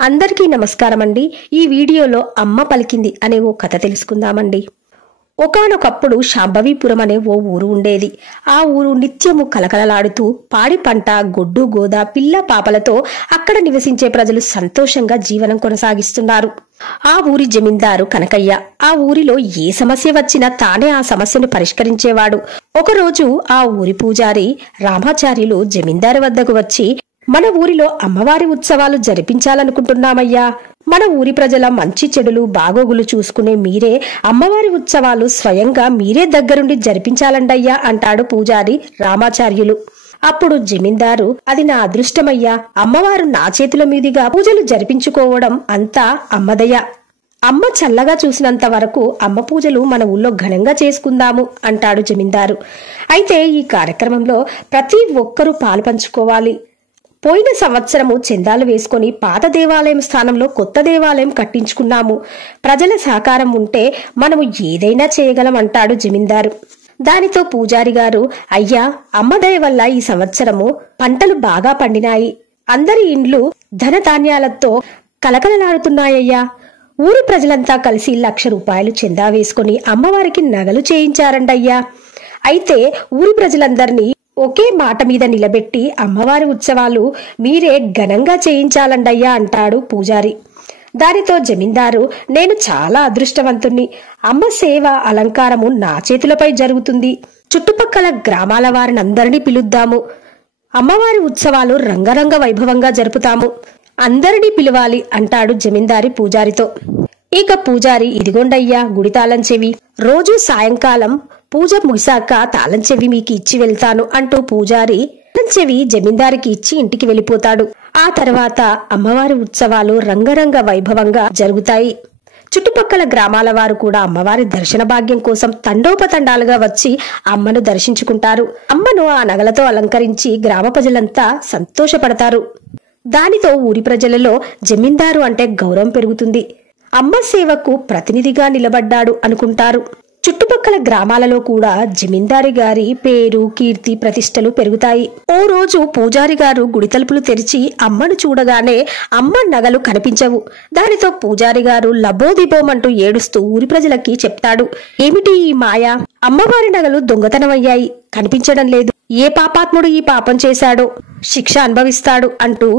అందరికీ నమస్కారం అండి. ఈ వీడియోలో అమ్మ పలికింది అనే ఓ కథ తెలుసుకుందామండి. ఒకానొకప్పుడు శాంభవీపురం అనే ఓ ఊరు ఉండేది. ఆ ఊరు నిత్యము కలకలలాడుతూ పాడి పంట, గొడ్డు గోద, పిల్ల పాపలతో అక్కడ నివసించే ప్రజలు సంతోషంగా జీవనం కొనసాగిస్తున్నారు. ఆ ఊరి జమీందారు కనకయ్య. ఆ ఊరిలో ఏ సమస్య వచ్చినా తానే ఆ సమస్యను పరిష్కరించేవాడు. ఒకరోజు ఆ ఊరి పూజారి రామాచార్యులు జమీందారు వద్దకు వచ్చి, మన ఊరిలో అమ్మవారి ఉత్సవాలు జరిపించాలనుకుంటున్నామయ్యా. మన ఊరి ప్రజల మంచి చెడులు బాగోగులు చూసుకునే మీరే అమ్మవారి ఉత్సవాలు స్వయంగా మీరే దగ్గరుండి జరిపించాలండయ్యా అంటాడు పూజారి రామాచార్యులు. అప్పుడు జమీందారు, అది నా అదృష్టమయ్యా. అమ్మవారు నా చేతుల మీదుగా పూజలు జరిపించుకోవడం అంతా అమ్మదయ్య. అమ్మ చల్లగా చూసినంత వరకు అమ్మ పూజలు మన ఊళ్ళో ఘనంగా చేసుకుందాము అంటాడు జమీందారు. అయితే ఈ కార్యక్రమంలో ప్రతి ఒక్కరూ పాలు పంచుకోవాలి. పోయిన సంవత్సరము చందాలు వేసుకుని పాత దేవాలయం స్థానంలో కొత్త దేవాలయం కట్టించుకున్నాము. ప్రజల సహకారం ఉంటే మనము ఏదైనా చేయగలం అంటాడు జమీందారు. దానితో పూజారి గారు, అయ్యా, అమ్మదయ వల్ల ఈ సంవత్సరము పంటలు బాగా పండినాయి. అందరి ఇండ్లు ధనధాన్యాలతో కలకలలాడుతున్నాయ్యా. ఊరి ప్రజలంతా కలిసి 1,00,000 రూపాయలు చందా వేసుకుని అమ్మవారికి నగలు చేయించారండయ్యా. అయితే ఊరి ప్రజలందరినీ ఒకే మాట మీద నిలబెట్టి అమ్మవారి ఉత్సవాలు మీరే ఘనంగా చేయించాలండయ్యా అంటాడు పూజారి. దానితో జమీందారు, నేను చాలా అదృష్టవంతుణ్ణి. అమ్మ సేవ అలంకారము నా చేతులపై జరుగుతుంది. చుట్టుపక్కల గ్రామాల వారినందరినీ పిలుద్దాము. అమ్మవారి ఉత్సవాలు రంగరంగ వైభవంగా జరుపుతాము. అందరినీ పిలవాలి అంటాడు జమీందారి పూజారితో. ఇక పూజారి, ఇదిగోండయ్యా గుడి తాళం చెవి. రోజు సాయంకాలం పూజ ముగిశాక తాళం చెవి మీకు ఇచ్చి వెళ్తాను అంటూ పూజారి తాళం చెవి జమీందారికి ఇచ్చి ఇంటికి వెళ్లిపోతాడు. ఆ తర్వాత అమ్మవారి ఉత్సవాలు రంగరంగ వైభవంగా జరుగుతాయి. చుట్టుపక్కల గ్రామాల వారు కూడా అమ్మవారి దర్శన భాగ్యం కోసం తండోపతండాలుగా వచ్చి అమ్మను దర్శించుకుంటారు. అమ్మను ఆ నగలతో అలంకరించి గ్రామ ప్రజలంతా సంతోషపడతారు. దానితో ఊరి ప్రజలలో జమీందారు అంటే గౌరవం పెరుగుతుంది. అమ్మ సేవకు ప్రతినిధిగా నిలబడ్డాడు అనుకుంటారు. చుట్టుపక్కల గ్రామాలలో కూడా జమీందారి గారి పేరు, కీర్తి, ప్రతిష్టలు పెరుగుతాయి. ఓ రోజు పూజారి గారు గుడి తలుపులు తెరిచి అమ్మను చూడగానే అమ్మ నగలు కనిపించవు. దానితో పూజారి గారు లబోదిబోమంటూ ఏడుస్తూ ఊరి ప్రజలకి చెప్తాడు, ఏమిటి ఈ మాయ? అమ్మవారి నగలు దొంగతనమయ్యాయి, కనిపించడం లేదు. ఏ పాపాత్ముడు ఈ పాపం చేశాడో శిక్ష అనుభవిస్తాడు అంటూ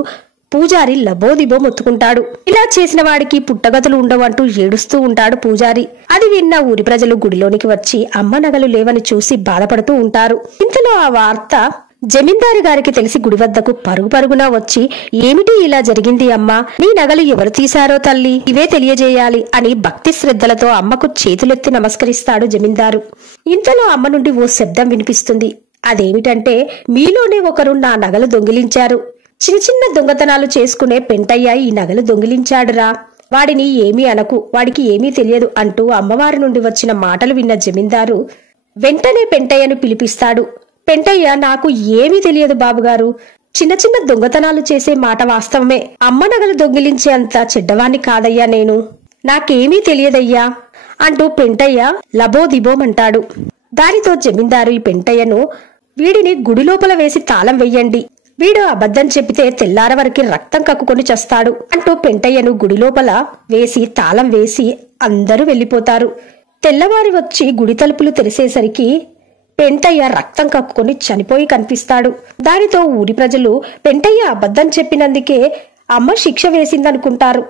పూజారి లబోదిబో మొత్తుకుంటాడు. ఇలా చేసిన వాడికి పుట్టగతులు ఉండవంటూ ఏడుస్తూ ఉంటాడు పూజారి. అది విన్న ఊరి ప్రజలు గుడిలోనికి వచ్చి అమ్మ నగలు లేవని చూసి బాధపడుతూ ఉంటారు. ఇంతలో ఆ వార్త జమీందారు గారికి తెలిసి గుడి వద్దకు పరుగు పరుగున వచ్చి, ఏమిటి ఇలా జరిగింది అమ్మా? నీ నగలు ఎవరు తీశారో తల్లి, ఇవే తెలియజేయాలి అని భక్తి శ్రద్ధలతో అమ్మకు చేతులెత్తి నమస్కరిస్తాడు జమీందారు. ఇంతలో అమ్మ నుండి ఓ శబ్దం వినిపిస్తుంది. అదేమిటంటే, మీలోనే ఒకరు నా నగలు దొంగిలించారు. చిన్న చిన్న దొంగతనాలు చేసుకునే పెంటయ్య ఈ నగలు దొంగిలించాడురా. వాడిని ఏమీ అనకు, వాడికి ఏమీ తెలియదు అంటూ అమ్మవారి నుండి వచ్చిన మాటలు విన్న జమీందారు వెంటనే పెంటయ్యను పిలిపిస్తాడు. పెంటయ్య, నాకు ఏమీ తెలియదు బాబుగారు. చిన్న చిన్న దొంగతనాలు చేసే మాట వాస్తవమే. అమ్మ నగలు దొంగిలించే అంత చెడ్డవాణ్ణి కాదయ్యా నేను. నాకేమీ తెలియదయ్యా అంటూ పెంటయ్య లబోదిబోమంటాడు. దానితో జమీందారు ఈ పెంటయ్యను, వీడిని గుడి లోపల వేసి తాళం వెయ్యండి. వీడు అబద్ధం చెప్పితే తెల్లార వరకు రక్తం కక్కుకొని చస్తాడు అంటూ పెంటయ్యను గుడి లోపల వేసి తాళం వేసి అందరూ వెళ్లిపోతారు. తెల్లవారి వచ్చి గుడి తలుపులు తెరిసేసరికి పెంటయ్య రక్తం కక్కుకొని చనిపోయి కనిపిస్తాడు. దానితో ఊరి ప్రజలు పెంటయ్య అబద్ధం చెప్పినందుకే అమ్మ శిక్ష వేసిందనుకుంటారు.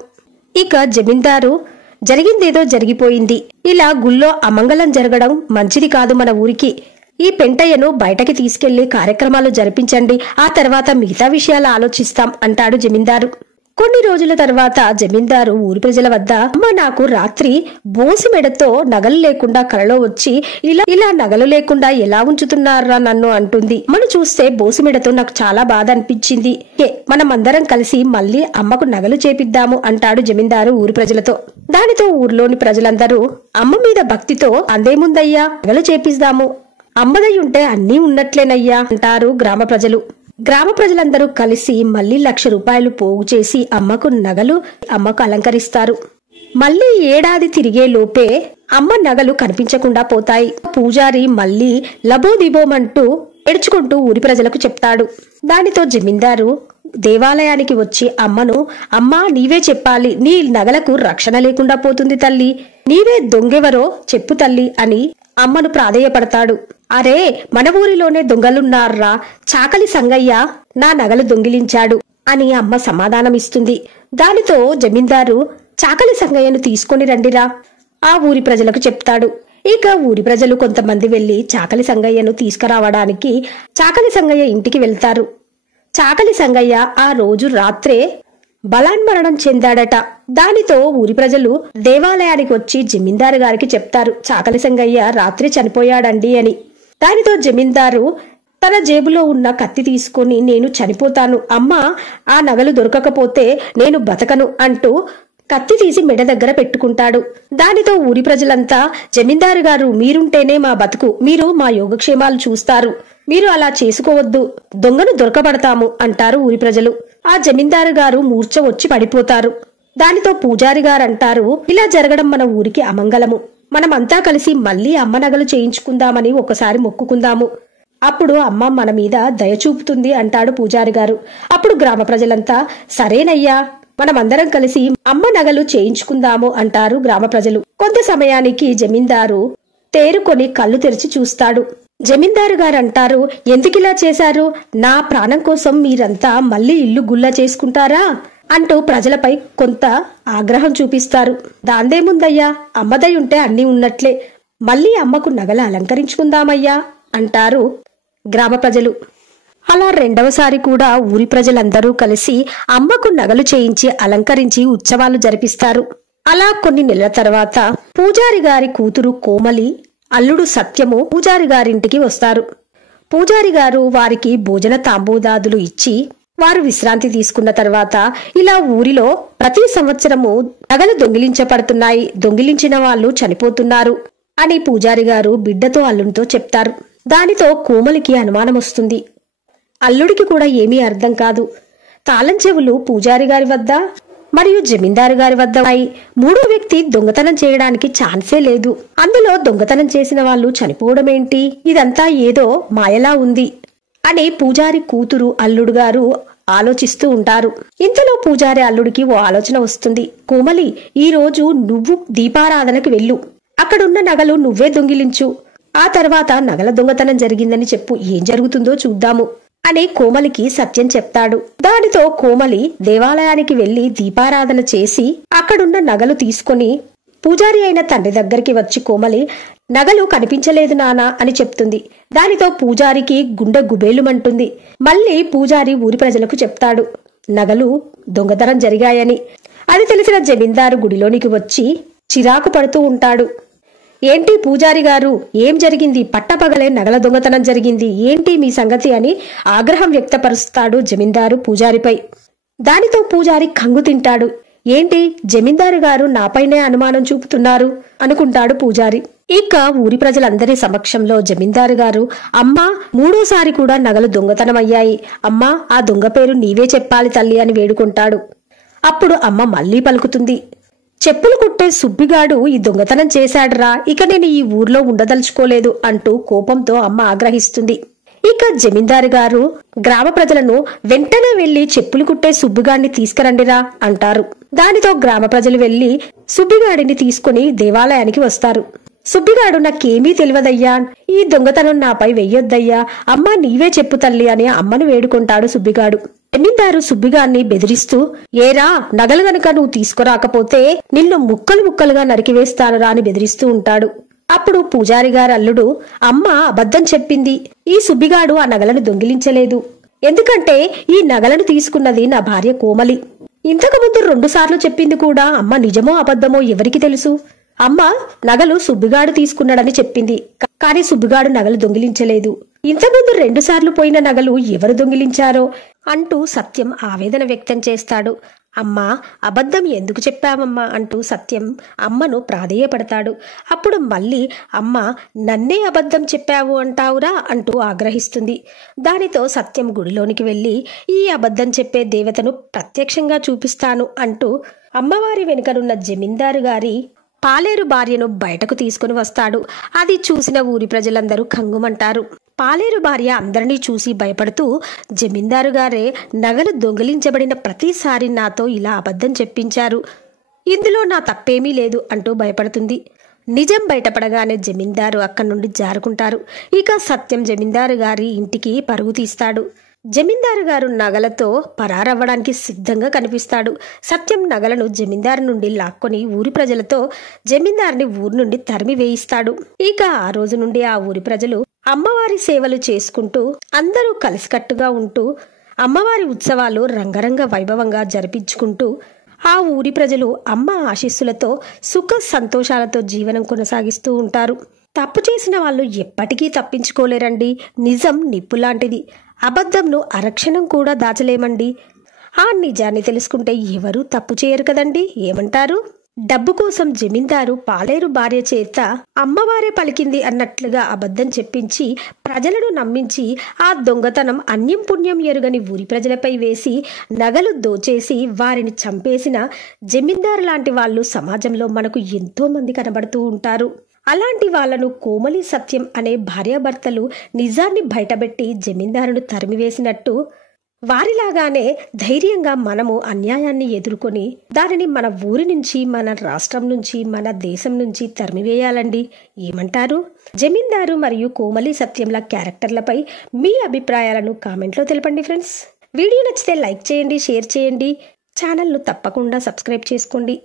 ఇక జమీందారు, జరిగిందేదో జరిగిపోయింది. ఇలా గుళ్ళో అమంగళం జరగడం మంచిది కాదు మన ఊరికి. ఈ పెంటయ్యను బయటకి తీసుకెళ్లి కార్యక్రమాలు జరిపించండి. ఆ తర్వాత మిగతా విషయాలు ఆలోచిస్తాం అంటాడు జమీందారు. కొన్ని రోజుల తర్వాత జమీందారు ఊరి ప్రజల వద్ద, అమ్మ నాకు రాత్రి బోసి మెడతో నగలు లేకుండా కలలో వచ్చి ఇలా నగలు లేకుండా ఎలా ఉంచుతున్నారా నన్ను అంటుంది. మనం చూస్తే బోసి మెడతో నాకు చాలా బాధ అనిపించింది. మనమందరం కలిసి మళ్ళీ అమ్మకు నగలు చేపిద్దాము అంటాడు జమీందారు ఊరి ప్రజలతో. దానితో ఊర్లోని ప్రజలందరూ, అమ్మ మీద భక్తితో అందేముందయ్యా, నగలు చేపిద్దాము, అమ్మదయ్యుంటే అన్నీ ఉన్నట్లేనయ్యా అంటారు గ్రామ ప్రజలు. గ్రామ ప్రజలందరూ కలిసి మళ్లీ 1,00,000 రూపాయలు పోగు చేసి అమ్మకు అలంకరిస్తారు. మళ్లీ ఏడాది తిరిగే లోపే అమ్మ నగలు కనిపించకుండా పోతాయి. పూజారి మళ్లీ లబోదిబోమంటూ ఏడ్చుకుంటూ ఊరి ప్రజలకు చెప్తాడు. దానితో జమీందారు, దేవాలయానికి వచ్చి అమ్మను, అమ్మా నీవే చెప్పాలి, నీ నగలకు రక్షణ లేకుండా పోతుంది తల్లి, నీవే దొంగెవరో చెప్పు తల్లి అని అమ్మను ప్రాధేయపడతాడు. అరే మన ఊరిలోనే దొంగలున్నారా, చాకలి సంగయ్య నా నగలు దొంగిలించాడు అని అమ్మ సమాధానమిస్తుంది. దానితో జమీందారు చాకలి సంగయ్యను తీసుకొని రండిరా ఆ ఊరి ప్రజలకు చెప్తాడు. ఇక ఊరి ప్రజలు కొంతమంది వెళ్లి చాకలి సంగయ్యను తీసుకురావడానికి చాకలి సంగయ్య ఇంటికి వెళ్తారు. చాకలి సంగయ్య ఆ రోజు రాత్రే బలాన్మరణం చెందాడట. దానితో ఊరి ప్రజలు దేవాలయానికి వచ్చి జమీందారు గారికి చెప్తారు, చాకలి సంగయ్య రాత్రి చనిపోయాడండి అని. దానితో జమీందారు తన జేబులో ఉన్న కత్తి తీసుకుని, నేను చనిపోతాను అమ్మా, ఆ నగలు దొరకకపోతే నేను బతకను అంటూ కత్తి తీసి మెడ దగ్గర పెట్టుకుంటాడు. దానితో ఊరి ప్రజలంతా, జమీందారు గారు మీరుంటేనే మా బతుకు, మీరు మా యోగక్షేమాలు చూస్తారు, మీరు అలా చేసుకోవద్దు, దొంగను దొరకబడతాము అంటారు ఊరి ప్రజలు. ఆ జమీందారు గారు మూర్ఛ వచ్చి పడిపోతారు. దానితో పూజారి గారు అంటారు, ఇలా జరగడం మన ఊరికి అమంగళము, మనమంతా కలిసి మళ్లీ అమ్మ నగలు చేయించుకుందామని ఒకసారి మొక్కుకుందాము, అప్పుడు అమ్మ మన మీద దయ చూపుతుంది అంటాడు పూజారి గారు. అప్పుడు గ్రామ ప్రజలంతా, సరేనయ్యా మనమందరం కలిసి అమ్మ నగలు చేయించుకుందాము అంటారు గ్రామ ప్రజలు. కొంత సమయానికి జమీందారు తేరుకొని కళ్ళు తెరిచి చూస్తాడు. జమీందారు గారు అంటారు, ఎందుకిలా చేశారు, నా ప్రాణం కోసం మీరంతా మళ్లీ ఇల్లు గుల్లా చేసుకుంటారా అంటూ ప్రజలపై కొంత ఆగ్రహం చూపిస్తారు. దాందేముందయ్యా, అమ్మదై ఉంటే అన్నీ ఉన్నట్లే, మళ్లీ అమ్మకు నగలు అలంకరించుకుందామయ్యా అంటారు గ్రామ ప్రజలు. అలా రెండవసారి కూడా ఊరి ప్రజలందరూ కలిసి అమ్మకు నగలు చేయించి అలంకరించి ఉత్సవాలు జరిపిస్తారు. అలా కొన్ని నెలల తర్వాత పూజారి గారి కూతురు కోమలి, అల్లుడు సత్యము పూజారి గారింటికి వస్తారు. పూజారి గారు వారికి భోజన తాంబూదాదులు ఇచ్చి వారు విశ్రాంతి తీసుకున్న తర్వాత, ఇలా ఊరిలో ప్రతి సంవత్సరము నగలు దొంగిలించబడుతున్నాయి, దొంగిలించిన వాళ్ళు చనిపోతున్నారు అని పూజారి గారు బిడ్డతో అల్లునితో చెప్తారు. దానితో కోమలికి అనుమానం వస్తుంది. అల్లుడికి కూడా ఏమీ అర్థం కాదు. తాళం చెవులు పూజారి గారి వద్ద మరియు జమీందారు గారి వద్ద ఉన్నాయి. మూడో వ్యక్తి దొంగతనం చేయడానికి ఛాన్సే లేదు. అందులో దొంగతనం చేసిన వాళ్ళు చనిపోవడమేంటి, ఇదంతా ఏదో మాయలా ఉంది అని పూజారి కూతురు అల్లుడు గారు ఆలోచిస్తూ ఉంటారు. ఇంతలో పూజారి అల్లుడికి ఓ ఆలోచన వస్తుంది. కోమలి, ఈ రోజు నువ్వు దీపారాధనకి వెళ్ళు, అక్కడున్న నగలు నువ్వే దొంగిలించు, ఆ తర్వాత నగల దొంగతనం జరిగిందని చెప్పు, ఏం జరుగుతుందో చూద్దాము అని కోమలికి సత్యం చెప్తాడు. దానితో కోమలి దేవాలయానికి వెళ్లి దీపారాధన చేసి అక్కడున్న నగలు తీసుకుని పూజారి అయిన తండ్రి దగ్గరికి వచ్చి, కోమలి నగలు కనిపించలేదు నానా అని చెప్తుంది. దానితో పూజారికి గుండె గుబేలుమంటుంది. మళ్లీ పూజారి ఊరి ప్రజలకు చెప్తాడు, నగలు దొంగతనం జరిగాయని. అది తెలిసిన జమీందారు గుడిలోనికి వచ్చి చిరాకు పడుతూ ఉంటాడు. ఏంటి పూజారి గారు, ఏం జరిగింది, పట్టపగలే నగల దొంగతనం జరిగింది, ఏంటి మీ సంగతి అని ఆగ్రహం వ్యక్తపరుస్తాడు జమీందారు పూజారిపై. దానితో పూజారి కంగు తింటాడు. ఏంటి జమీందారు గారు నాపైనే అనుమానం చూపుతున్నారు అనుకుంటాడు పూజారి. ఇక ఊరి ప్రజలందరి సమక్షంలో జమీందారు గారు, అమ్మా మూడోసారి కూడా నగలు దొంగతనమయ్యాయి, అమ్మా ఆ దొంగ పేరు నీవే చెప్పాలి తల్లి అని వేడుకుంటాడు. అప్పుడు అమ్మ మళ్లీ పలుకుతుంది, చెప్పులు కుట్టే సుబ్బిగాడు ఈ దొంగతనం చేశాడ్రా, ఇక నేను ఈ ఊర్లో ఉండదలుచుకోలేదు అంటూ కోపంతో అమ్మ ఆగ్రహిస్తుంది. ఇక జమీందారు గారు గ్రామ ప్రజలను, వెంటనే వెళ్లి చెప్పులు కుట్టే సుబ్బిగాడిని తీసుకురండిరా అంటారు. దానితో గ్రామ ప్రజలు వెళ్లి సుబ్బిగాడిని తీసుకుని దేవాలయానికి వస్తారు. సుబ్బిగాడు, నాకేమీ తెలియదయ్యా, ఈ దొంగతనం నాపై వెయ్యొద్దయ్యా, అమ్మా నీవే చెప్పు తల్లి అని అమ్మను వేడుకుంటాడు సుబ్బిగాడు. జమీందారు సుబ్బిగాన్ని బెదిరిస్తూ, ఏరా నగలు గనుక నువ్వు తీసుకురాకపోతే నిన్ను ముక్కలు ముక్కలుగా నరికివేస్తానురా అని బెదిరిస్తూ ఉంటాడు. అప్పుడు పూజారి గారి అల్లుడు, అమ్మ అబద్ధం చెప్పింది, ఈ సుబ్బిగాడు ఆ నగలను దొంగిలించలేదు, ఎందుకంటే ఈ నగలను తీసుకున్నది నా భార్య కోమలి. ఇంతకు ముందు 2 సార్లు చెప్పింది కూడా, అమ్మ నిజమో అబద్ధమో ఎవరికి తెలుసు, అమ్మ నగలు సుబ్బిగాడు తీసుకున్నాడని చెప్పింది, కానీ సుబ్బిగాడు నగలు దొంగిలించలేదు, ఇంతకుముందు 2 సార్లు పోయిన నగలు ఎవరు దొంగిలించారో అంటూ సత్యం ఆవేదన వ్యక్తం చేస్తాడు. అమ్మా అబద్ధం ఎందుకు చెప్పావమ్మా అంటూ సత్యం అమ్మను ప్రాధేయపడతాడు. అప్పుడు మళ్ళీ అమ్మ నన్నే అబద్ధం చెప్పావు అంటావురా అంటూ ఆగ్రహిస్తుంది. దానితో సత్యం గుడిలోనికి వెళ్లి ఈ అబద్ధం చెప్పే దేవతను ప్రత్యక్షంగా చూపిస్తాను అంటూ అమ్మవారి వెనుకనున్న జమీందారు గారి పాలేరు భార్యను బయటకు తీసుకుని వస్తాడు. అది చూసిన ఊరి ప్రజలందరూ కంగుమంటారు. పాలేరు భార్య అందరినీ చూసి భయపడుతూ జమీందారు గారే నగలు దొంగిలించబడిన ప్రతిసారి నాతో ఇలా అబద్ధం చెప్పించారు, ఇందులో నా తప్పేమీ లేదు అంటూ భయపడుతుంది. నిజం బయటపడగానే జమీందారు అక్కడి నుండి జారుకుంటారు. ఇక సత్యం జమీందారు గారి ఇంటికి పరుగు తీస్తాడు. జమీందారు గారు నగలతో పరారవ్వడానికి సిద్ధంగా కనిపిస్తాడు. సత్యం నగలను జమీందారు నుండి లాక్కొని ఊరి ప్రజలతో జమీందారుని ఊరి నుండి తరిమి వేయిస్తాడు. ఇక ఆ రోజు నుండి ఆ ఊరి ప్రజలు అమ్మవారి సేవలు చేసుకుంటూ అందరూ కలిసికట్టుగా ఉంటూ అమ్మవారి ఉత్సవాలు రంగరంగ వైభవంగా జరిపించుకుంటూ ఆ ఊరి ప్రజలు అమ్మ ఆశీస్సులతో సుఖ సంతోషాలతో జీవనం కొనసాగిస్తూ ఉంటారు. తప్పు చేసిన వాళ్ళు ఎప్పటికీ తప్పించుకోలేరండి. నిజం నిప్పులాంటిది, అబద్ధంను అరక్షణం కూడా దాచలేమండి. ఆ నిజాన్ని తెలుసుకుంటే ఎవరూ తప్పు చేయరు కదండి, ఏమంటారు? డబ్బు కోసం జమీందారు పాలేరు భార్య చేత అమ్మవారే పలికింది అన్నట్లుగా అబద్ధం చెప్పించి ప్రజలను నమ్మించి ఆ దొంగతనం అన్యం పుణ్యం ఎరుగని ఊరి ప్రజలపై వేసి నగలు దోచేసి వారిని చంపేసిన జమీందారు లాంటి వాళ్ళు సమాజంలో మనకు ఎంతో మంది కనబడుతూ ఉంటారు. అలాంటి వాళ్లను కోమలి సత్యం అనే భార్యాభర్తలు నిజాన్ని బయటపెట్టి జమీందారును తరిమివేసినట్టు వారిలాగానే ధైర్యంగా మనము అన్యాయాన్ని ఎదుర్కొని దానిని మన ఊరి నుంచి, మన రాష్ట్రం నుంచి, మన దేశం నుంచి తరిమివేయాలండి, ఏమంటారు? జమీందారు మరియు కోమలి సత్యంల క్యారెక్టర్లపై మీ అభిప్రాయాలను కామెంట్లో తెలపండి ఫ్రెండ్స్. వీడియో నచ్చితే లైక్ చేయండి, షేర్ చేయండి, ఛానల్ను తప్పకుండా సబ్స్క్రైబ్ చేసుకోండి.